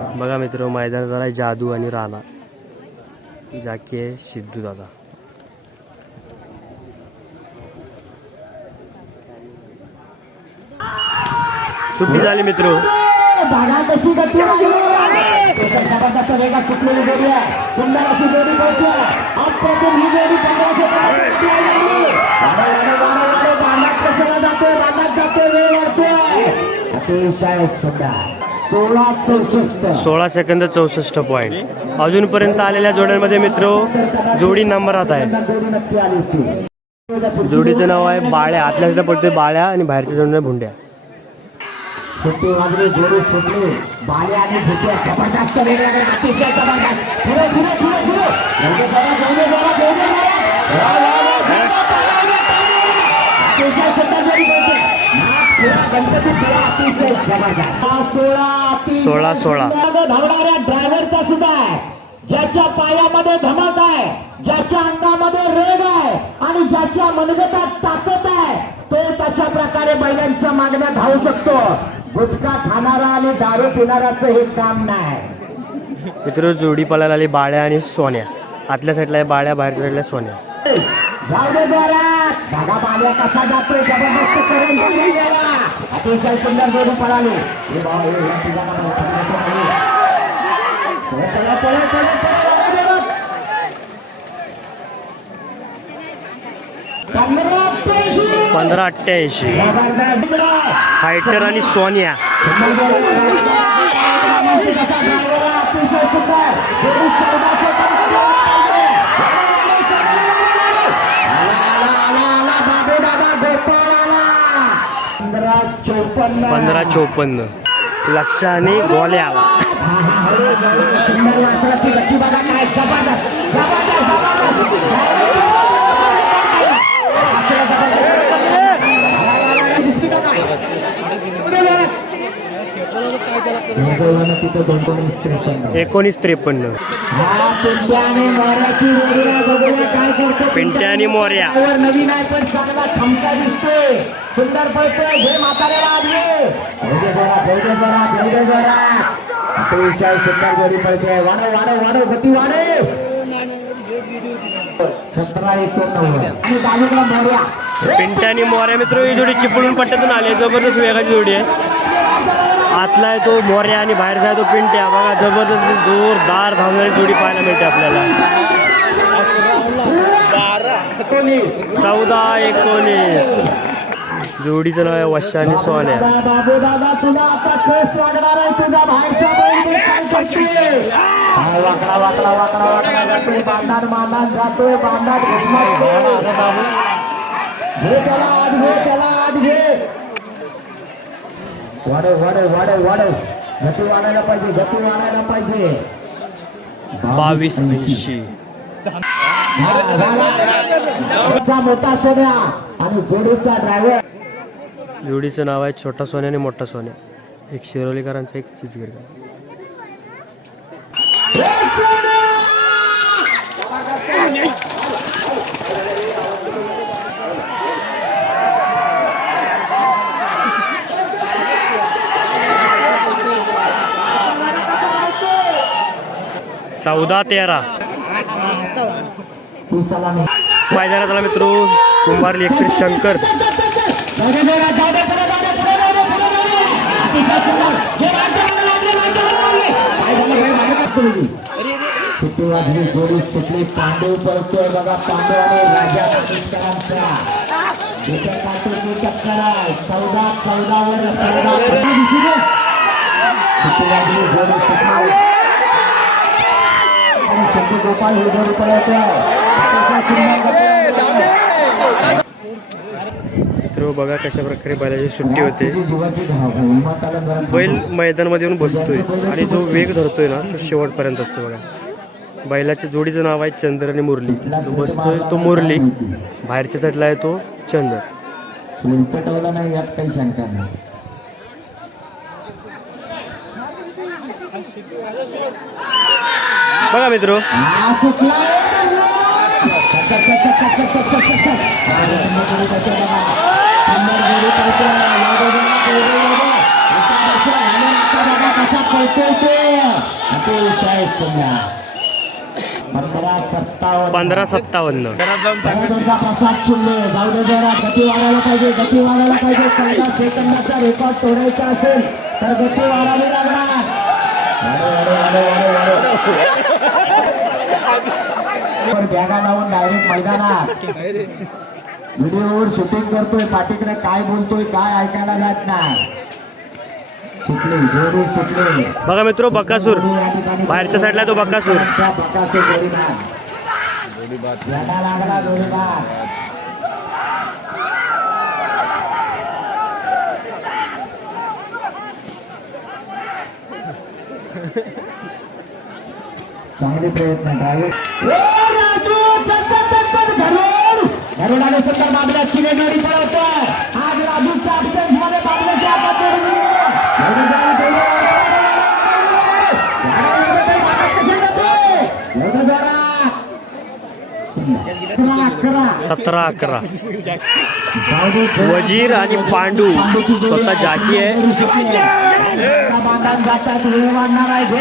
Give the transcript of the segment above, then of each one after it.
बघा मित्र मैदान झाला जादू आणि राणा. जाके सिद्धू दादा. सुट्टी झाली मित्र. सुंदर. अशी जोडी वेळ वाढतोय सोळा सेकंद चौसष्ट पॉईंट अजूनपर्यंत आलेल्या जोड्यांमध्ये मित्र जोडी नंबरात आहे. नक्की आली असती जोडीचं नाव आहे बाळ्या. आतल्या साईडला पडतोय बाळ्या आणि बाहेरच्या जोडीला भुंड्या. सोळा सोळा, धावणाऱ्या ड्रायव्हरचा सुद्धा आहे. ज्याच्या पायामध्ये धमक आहे ज्याच्या अंगामध्ये रेग आहे आणि ज्याच्या मनगटात ताकद आहे तो तशा प्रकारे बैलांच्या मागण्या धावू शकतो. गुटखा खाणारा आणि दारू पिणाराचं हे काम नाही. मित्र जोडी पळायला आली बाळ्या आणि सोन्या. आतल्या साईडला आहे बाळ्या बाहेरच्या साईडला सोन्या. जाऊ दे धागा बाल्या कसा जातोय जबरदस्त करून. अतिशय सुंदर जोडी पळाली. पंधरा अठ्ठ्याऐंशी. हायटर आणि सोनिया. सुंदर. पंधरा चौपन्न लक्षाने गोल्या एकोणीस त्रेपन्न. हा पिंट्या आणि. वर नवीन आहे पण चांगला दिसतोय. सुंदर पळतोय. म्हाताऱ्याला आले जोडी पळते वाढव वाढव वाढव गती वाढव. सतरा एकोणनव्वद. आणि बाजूला मोऱ्या पिंट्या आणि मोऱ्या मित्र ही जोडी चिपळून पट्ट्यातून आले जबरदस्त वेगाची जोडी आहे. आतला आहे तो मोऱ्या आणि बाहेरचा आहे तो पिंट्या. बघा जबरदस्त जोरदार धावणारी जोडी पाहायला मिळते आपल्याला. चौदा एकोणीस. जोडीचं नाव आहे वश्या आणि सोन्या. बाबू. वाकडा वाकडा वाकडा वाकडा जातोय बांधात बांधात जातोय बांधात त्याला घे त्याला घे वाढव वाढव वाढव वाढव. गती वाढायला पाहिजे गती वाढायला पाहिजे. बावीस ऐंशी. मोठा सोन्या आणि जोडीचा ड्रायव्हर जोडीचं नाव आहे छोटा सोन्या आणि मोठा सोन्या. एक शिरोलीकरांचा एक चिचगडकर चौदा तेरा. ही सलामी मैदानात आला मित्र कुंभार लेकर शंकर. सुट्टी वाजली जोडी सुटली पांडव पळतोय बघा पांडव आणि राजा चौदा चौदा वर. शंकर गोपाल. मित्र बघा कशा प्रकारे बैलाची सुट्टी होते. बैल मैदानामध्ये येऊन बसतोय आणि जो वेग धरतोय ना तो शेवटपर्यंत असतो बघा. बैलाच्या जोडीचं नाव आहे चंद्र आणि मुरली. जो बसतोय तो मुरली. बाहेरच्या साईडला आहे तो चंद्र. नाही यात काही शंका नाही. बघा मित्र. पंधरा सत्तावन्न. प्रसाद शिंदे गती वाढायला पाहिजे गती वाढायला पाहिजे चौदा सेकंदाचा रेकॉर्ड तोडायचा असेल तर गती वाढावी लागणार बॅगा लावून डायरेक्ट मैदानात. व्हिडिओवर शूटिंग करतोय पाठीकडे काय बोलतोय काय ऐकायला जात नाही. सुटली जोडी सुटली. बघा मित्र बकासूर. बाहेरच्या साईडला तो बकासूर. बकासूर जोडीदार याला लागला चांगले प्रयत्न ड्रायव्हर घरून आले सुद्धा बाबड्या जोडी पळवतोय आज absence मध्ये बाबड्याची हातात जोडी दिली. जोडी जरा जोडी. एवढं जरा. अकरा, अकरा. सतरा अकरा. वजीर आणि पांडू स्वतः जाकी आहे. आता बांधान जातात वेळ वाढणार आहे. घे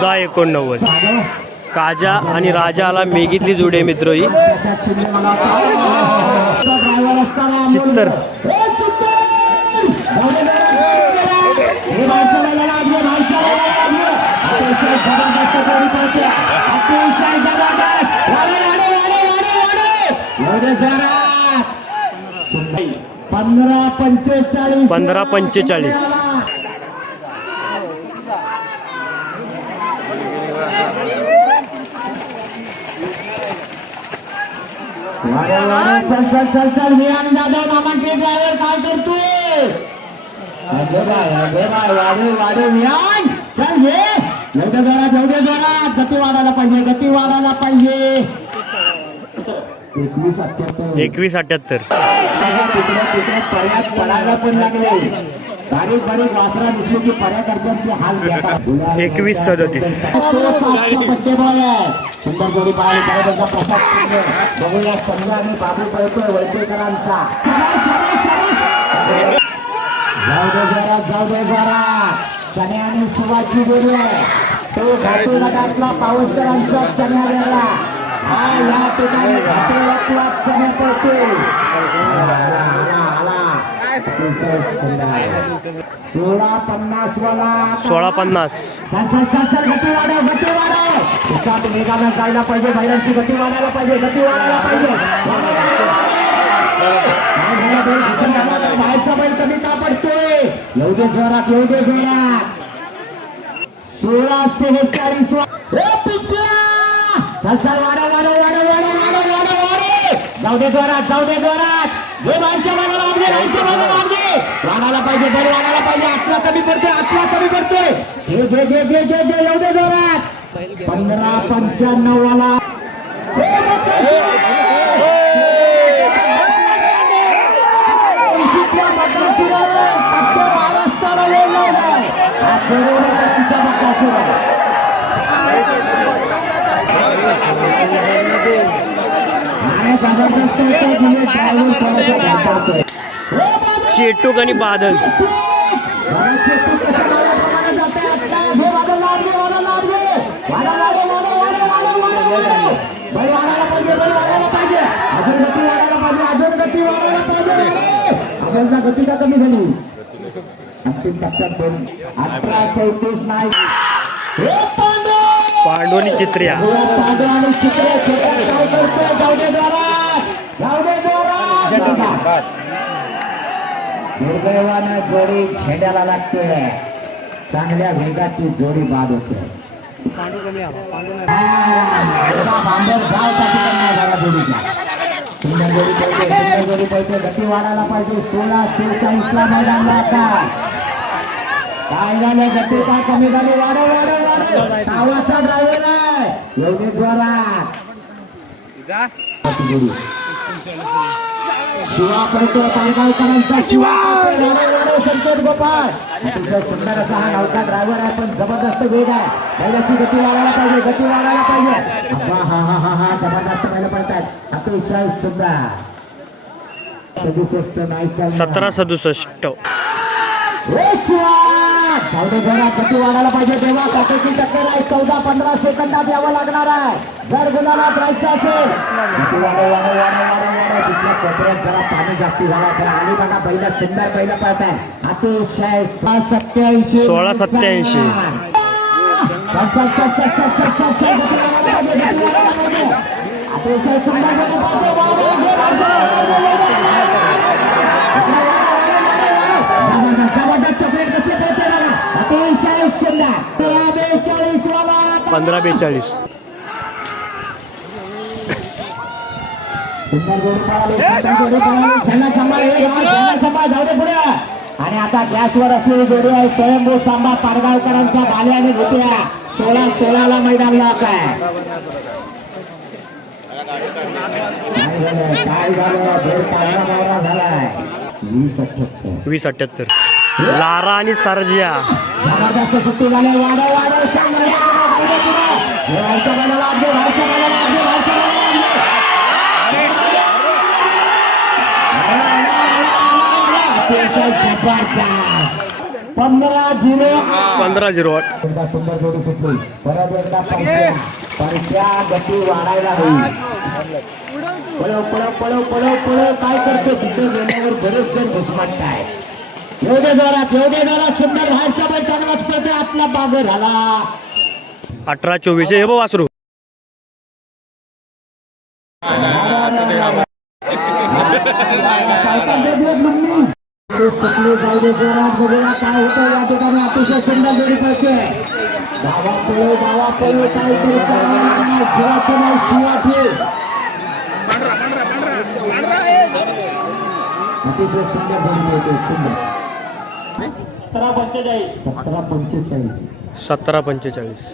चौदा एकोणनव्वद. काजा आणि राजाला मेघीतली जोडी मित्र ही. चित्तर. पंधरा पंचेचाळीस. पंधरा पंचेचाळीस. चल चल चल चल विरान जाधव नामांकित ड्रायव्हर काय करतोय अगे बाय अगे बाय वाढे वाढे विरान चल ये एवढ्या जोरात एवढ्या जोरात गती वाढायला पाहिजे गती वाढायला पाहिजे एकवीस अठ्याहत्तर. एकवीस अठ्याहत्तर. तिकडे तिकडे पर्यात पडायला पण लागले. बारीक बारीक वासरा दिसली की पर्याकर्त्यांचे हाल एकवीस सदतीस. सुंदर जोडी पाहिली त्याचा प्रसाद बघूया संघ आणि बाबू पळतोय वैद्यकरांचा. जाऊ दे जरा जाऊ दे जरा. चण्या आणि सुवाची जोडी आहे. तो घाटू घातला पाऊसकरांचा चण्या वेगळा हा या ठिकाणी घाटू घातला चण्या पळतोय. सोळा पन्नास. वाला सोळा पन्नास चल वेगानं जायला पाहिजे बैलांची गती वाढायला पाहिजे गती वाढायला पाहिजे बाहेरचा बैल कमी का पडतोय येऊ दे जोरात येऊ दे जोरात सोळा सेहेचाळीस चल चल वाडा वाडा वाडा वाडा वाडा वाडा वाढव जाऊ दे जोरात जाऊ दे जोरात हे बाहेरच्या बैलाला वाढायला पाहिजे बैल वाढायला पाहिजे. अठरा कमी पडते अठरा कमी पडते हे घे घे घे घे घे एवढे जोरात. पंधरा पंच्याण्णव वाला महाराष्ट्राला वेळ लावलाय. बकासूर. आहे. जबरदस्त चेटूक आणि बादल बघा गती कमी झाली अंतिम टप्प्यात दोन अठरा चौतीस नाही हे पांडू! चित्र्या दुर्दैवानं जोडी छेड्याला लागते चांगल्या वेगाची जोडी बाद होते जोडी सुंदर जोडी पळते. गती वाढायला पाहिजे. सोळा सेहेचाळीसला मैदान आता काय झालं? गती काय कमी झाली? वाढव वाढव वाढव. नावाचा ड्रायव्हर आहे. एवढे जोरात. जा. शिवा पडतो पालगावकरांचा शिवा. पडतो. वाडे, वाडे, संकेत गोपाळ. अतिशय सुंदर असा हा नौका ड्रायव्हर आहे पण जबरदस्त वेग आहे. बैलाची गती वाढायला पाहिजे गती वाढायला पाहिजे. अब्बा, हा हा हा हा जबरदस्त बैल पडतात अतिशय सुंदर. सदुसष्ट नाही. सतरा सदुसष्ट. ए शिवा! जाऊ दे जरा गती वाढायला पाहिजे. तेव्हा काटेची टक्कर आहे. चौदा पंधरा सेकंदात यावं लागणार आहे. जर गुन्हाला राहायचं असेल. कोपऱ्यात जरा पाणी जास्ती झाला तर आणि बघा पहिला सुंदर पहिला पळत आहे अतिशय सत्याऐंशी सोळा सत्याऐंशी अतिशय सुंदर पंधरा बेचाळीस आणि आता गॅसवर असलेली जोडी आहे स्वयंभू सांबा पारगावकरांच्या बाल्या आणि होत्या सोळा सोळाला मैदान लावत आहे वीस अठ्याहत्तर लारा आणि सरजिया जास्त सुट्टी झाली वाढव वाढव पंधरा झिरो पंधरा झिरो आठ सुंदर जोडी सुटली परत एकदा परश्या परश्या गती वाढायला हवी पळव पळव पळव पळव पळव काय करतो तिथे गेल्यावर बरेच जण घुसमटताय दे जोरात दे जोरात सुंदर बाहेरचा पण चांगलाच पडतो आपला बाग झाला अठरा चोवीस हे बघ वासरू सायकल सुटले जाऊ दे जोरात बघूया काय होतं या ठिकाणी. अतिशय सुंदर जोडी पळते गावा पळव गावा पळव काय करतो जीवाचं नाव शिवा ठेव अतिशय सुंदर जोडी पळते सुंदर. सतरा पंचेचाळीस. सतरा पंचेचाळीस. सतरा पंचेचाळीस.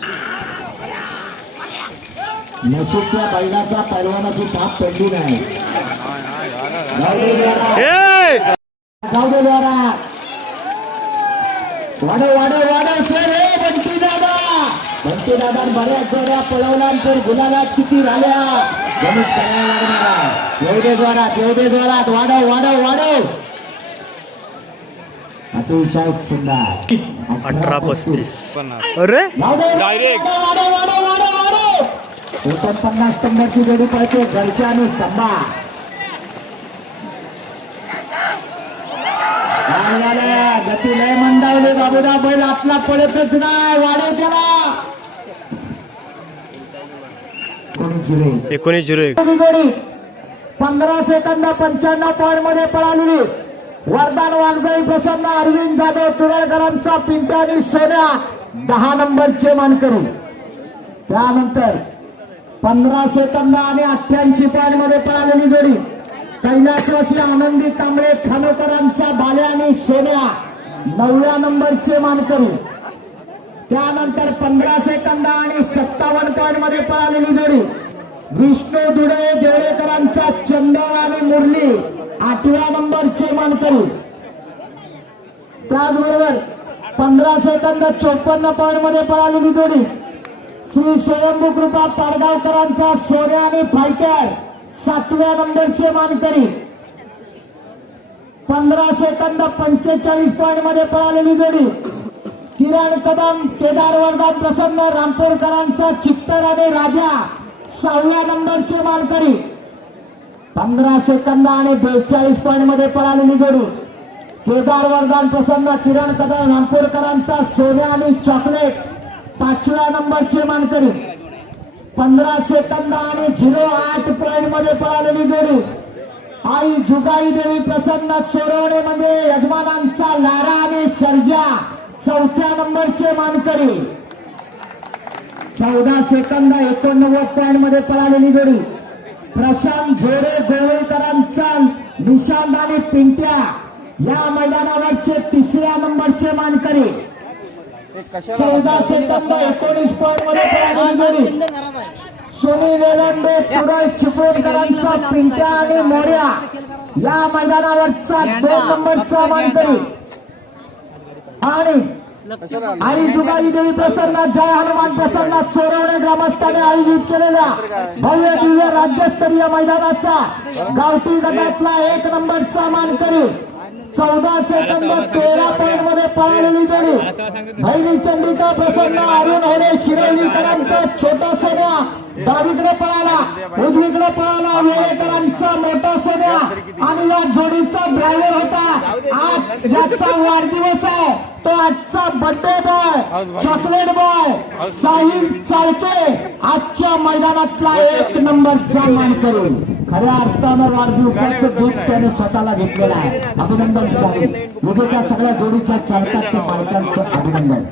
नशीब त्या बैलाचा पैलवानाची ताप पडली नाही जाऊ दे जरा. वाढव वाढव वाढव सर हे बंटी दादा. बंटी दादा बऱ्याच जोड्या पळवल्या तर गुलालात किती झाल्या गणित करायला लागणार. येऊ दे जोरात येऊ दे जोरात. वाढव वाढव वाढव. अतिशय सुंदर. अठरा पस्तीस. अरे? वाढव एकोणपन्नास नंबरची जोडी पळते. घरच्या आणि संभा काय गती लय मंदावली बाबूदा बैल आपला पळतच नाही वाढव त्याला. एकोणीस झिरो एक जोडी. पंधरा सेकंद पंच्याण्णव पॉईंटमध्ये पळालेली. वरदान वाघजाई प्रसन्न अरविंद जाधव तुरळकरांचा पिंट्या आणि सोन्या दहा नंबरचे मानकरी. त्यानंतर पंधरा सेकंद आणि अठ्ठ्याऐंशी पॉईंटमध्ये पळालेली जोडी. कैलासवासी आनंदी कांबळे खानोकरांचा बाल्या आणि सोन्या. नवव्या नंबरचे मानकरी. त्यानंतर पंधरा सेकंद आणि सत्तावन्न पॉईंटमध्ये पळालेली जोडी. विष्णू दुडे देवळेकरांचा चंदन आणि मुरली आठव्या नंबरचे मानकरी. त्याचबरोबर पंधरा सेकंद चोपन्न पॉईंटमध्ये पळालेली जोडी. श्री स्वयंभू कृपा पाडगावकरांचा सोन्या आणि फायटर सातव्या नंबरचे मानकरी. पंधरा सेकंद पंचेचाळीस पॉईंटमध्ये पळालेली जोडी. किरण कदम केदार वर्धा प्रसन्न रामपूरकरांचा चित्तर आणि राजा सहाव्या नंबरचे मानकरी. पंधरा सेकंद आणि बेचाळीस पॉईंटमध्ये पळालेली जोडी. केदार वर्धन प्रसन्न किरण कदम रामपूरकरांचा सोन्या आणि चॉकलेट पाचव्या नंबरचे मानकरी. पंधरा सेकंद आणि झिरो आठ पॉईंटमध्ये पळालेली जोडी. आई जुगाई देवी प्रसन्न चोरवणे मध्ये यजमानांचा लारा आणि सर्जा. चौथ्या नंबरचे मानकरी. चौदा सेकंद एकोणनव्वद पॉईंटमध्ये पळालेली जोडी. प्रशांत झोडे गोवळकरांचा निशांत आणि पिंट्या या मैदानावरचे तिसऱ्या नंबरचे मानकरी. चौदा सेकंद एकोणीस पॉईंटमध्ये पळालेली जोडी. सोनी वेलंडे तुरळ चिपळूणकरांचा पिंट्या आणि मोर्या. या मैदानावरचा दोन नंबरचा मानकरी. आणि आई जुगाई देवी प्रसन्न जय हनुमान प्रसन्न चोरवणे ग्रामस्थांनी आयोजित केलेल्या भव्य दिव्य राज्यस्तरीय मैदानाचा गावठी गटातला एक नंबरचा मानकरी. चौदा सेकंद तेरा पॉईंटमध्ये पळालेली जोडी. भैरी चंडिका प्रसन्न अरुण होणे शिरवलीकरांचा छोटा सोन्या. डावीकडे पळाला उजवीकडे पळाला. वेळेकरांचा मोठा सोन्या आणि या जोडीचा ड्रायव्हर होता. आज ज्याचा वाढदिवस आहे तो आजचा birthday boy chocolate boy Sahil चालते. आजच्या मैदानातला एक नंबरचा मान करून. खऱ्या अर्थानं वाढदिवसाचं दूध त्याने स्वतःला घेतलेलं आहे. अभिनंदन साहिल. विजेत्या सगळ्या जोडीच्या चालकाचं मालकांचं अभिनंदन.